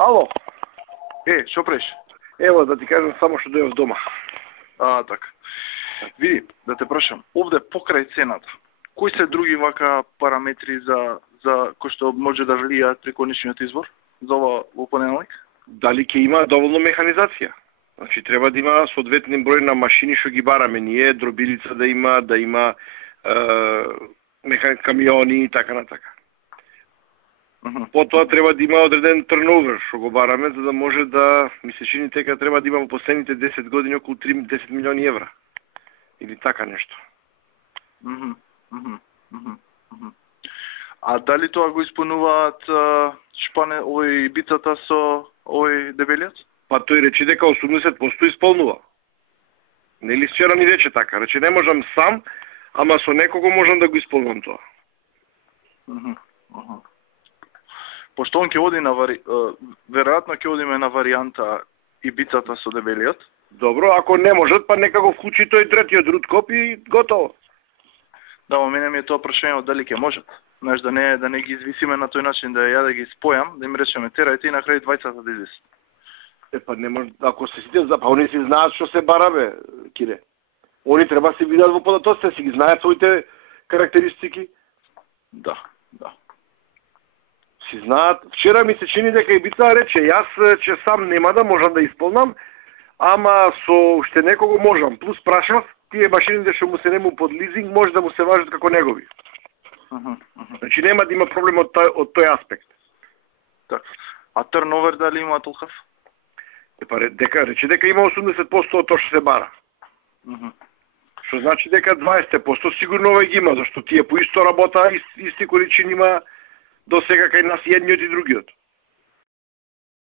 Ало? Што преш? Ево, да ти кажам само што дојав дома. Така. Види, да те прашам, овде покрај цената, кои се други вака параметри за кои што може да влијаат при конечниот избор за ова во понеделник? Дали ќе има доволно механизација? Значи, треба да има соодветен број на машини што ги бараме ние, дробилица да има камиони и така натака. Потоа треба да има одреден турновер што го бараме, за да може да, ми се чини дека треба да има во последните 10 години околу 10 милиони евра. Или така нешто. А дали тоа го исполнуваат шпане овој бицата со овој дебелиот? Па тој рече дека 80% исполнува. Нели вчера ни рече така, рече не можам сам, ама со некого можам да го исполнувам тоа. Пошто он ќе оди на веројатно ќе одиме на варијанта и бицата со дебелиот. Добро, ако не можат, па нека го вклучи тој третиот Рудкоп и готово. Да, во мене ми е тоа прашање дали ќе можат. Знаеш, да не ги извисиме на тој начин, да ја да ги спојам, да им речеме терајте и на крај двајцата да излезат. Па не може, ако се сите па они си знаат што се бара бе, Кире. Они треба се видат во податоците, си ги знаат своите карактеристики. Да. Си знаат. Вчера ми се чини дека и Бица рече, јас че сам нема да можам да исполнам, ама со уште некого можам. Плюс прашав, тие машините што му се нему под лизинг може да му се важат како негови. Значи нема да има проблем од тој аспект. Така. А турновер дали има толков? Рече дека има 80% од тоа што се бара. Што значи дека 20% сигурно овој ги има, зашто тие по исто работа, исти количини има до сега кај нас едниот и другиот.